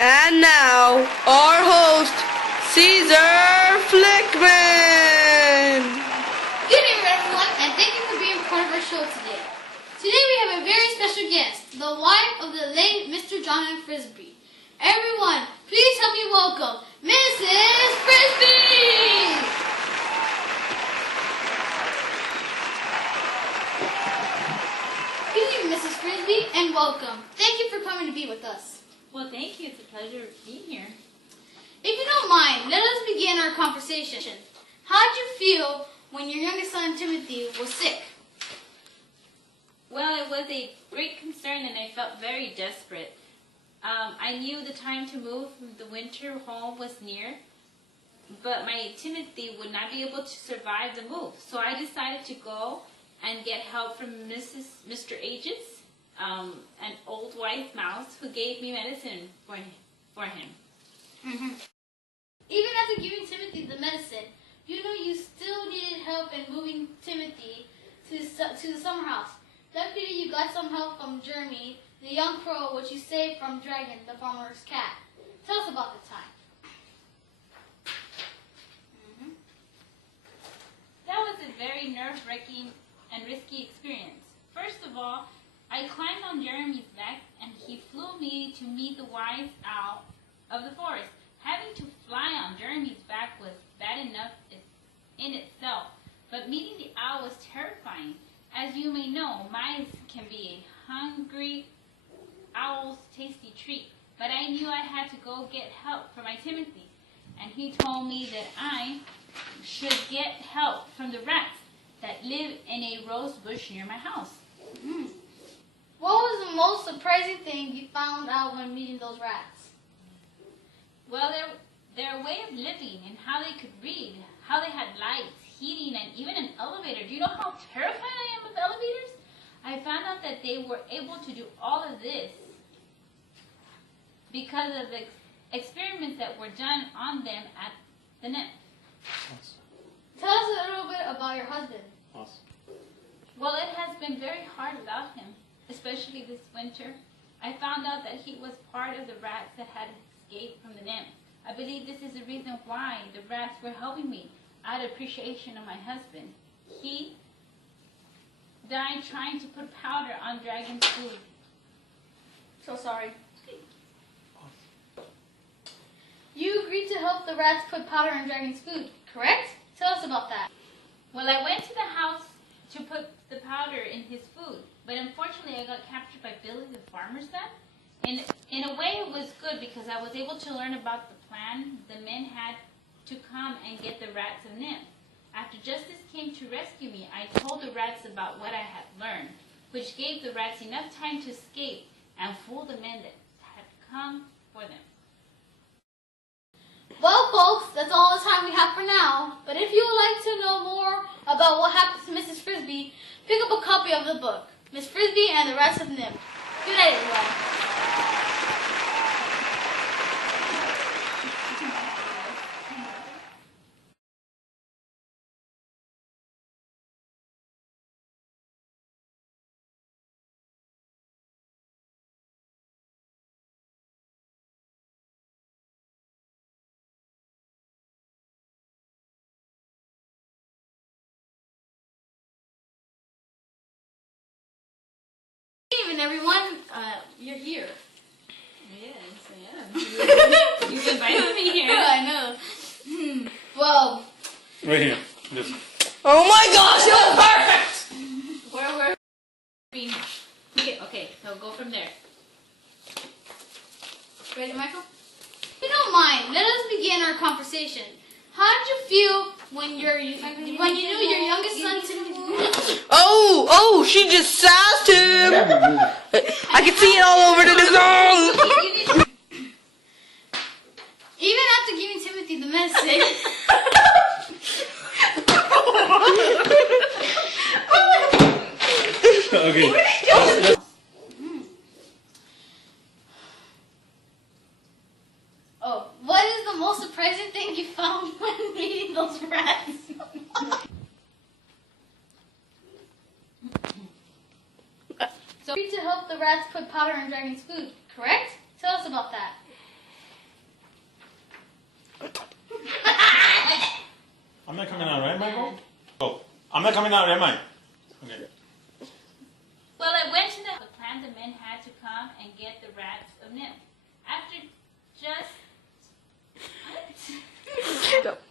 And now, our host, Caesar Flickman. Good evening, everyone, and thank you for being part of our show today. Today we have a very special guest, the wife of the late Mr. John Frisby. Everyone, please help me welcome Mrs. Frisby! Good evening, Mrs. Frisby, and welcome. Thank you for coming to be with us. Well, thank you. It's a pleasure being here. If you don't mind, let us begin our conversation. How did you feel when your youngest son, Timothy, was sick? Well, it was a great concern and I felt very desperate. I knew the time to move from the winter home was near, but my Timothy would not be able to survive the move. So I decided to go and get help from Mr. Aegis, an old white mouse who gave me medicine for him. Mm-hmm. Even after giving Timothy the medicine, you know you still needed help in moving Timothy to the summer house. Luckily, you got some help from Jeremy, the young crow which you saved from Dragon, the farmer's cat. Tell us about the time. Mm-hmm. That was a very nerve-wracking and risky experience. First of all, I climbed on Jeremy's back and he flew me to meet the wise owl of the forest. Having to fly on Jeremy's back was bad enough in itself, but meeting the owl was terrifying. As you may know, mice can be a hungry owl's tasty treat, but I knew I had to go get help for my Timothy, and he told me that I should get help from the rats that live in a rose bush near my house. Mm. What was the most surprising thing you found out when meeting those rats? Well, their way of living and how they could read, how they had lights, heating, and even an elevator. Do you know how terrified I am of elevators? I found out that they were able to do all of this because of the experiments that were done on them at the NIMH. Awesome. Tell us a little bit about your husband. Awesome. Well, it has been very hard without him, especially this winter. I found out that he was part of the rats that had escaped from the NIMH. I believe this is the reason why the rats were helping me, out of appreciation of my husband. He died trying to put powder on Dragon's food. So sorry. You agreed to help the rats put powder on Dragon's food, correct? Tell us about that. Well, I went to the house to put the powder in his food, but unfortunately I got captured by Billy the farmer's son. And in a way it was good because I was able to learn about the plan the men had to come and get the rats of NIMH. After justice came to rescue me, I told the rats about what I had learned, which gave the rats enough time to escape and fool the men that had come for them. Well, folks, that's all the time we have for now. But if you would like to know more about what happened to Mrs. Frisby, pick up a copy of the book, Miss Frisby and the Rats of NIMH. Good night, everyone. Good evening, everyone. You're here. Yes, I am. You invited me here. I know. Well, Right here. This. Oh my gosh, you're perfect! Where okay, so go from there. ready, Michael? If you don't mind, let us begin our conversation. How did you feel when you knew your youngest son Timothy? Oh, she just sassed him! I can see it all over the design! Even after giving Timothy the medicine. Okay. Oh, what is the most surprising thing you found when meeting those rats? So, to help the rats put powder in Dragon's food, correct? Tell us about that. not coming out, am I? Okay. Well, I went to the plan the men had to come and get the rats of NIMH. After just... What?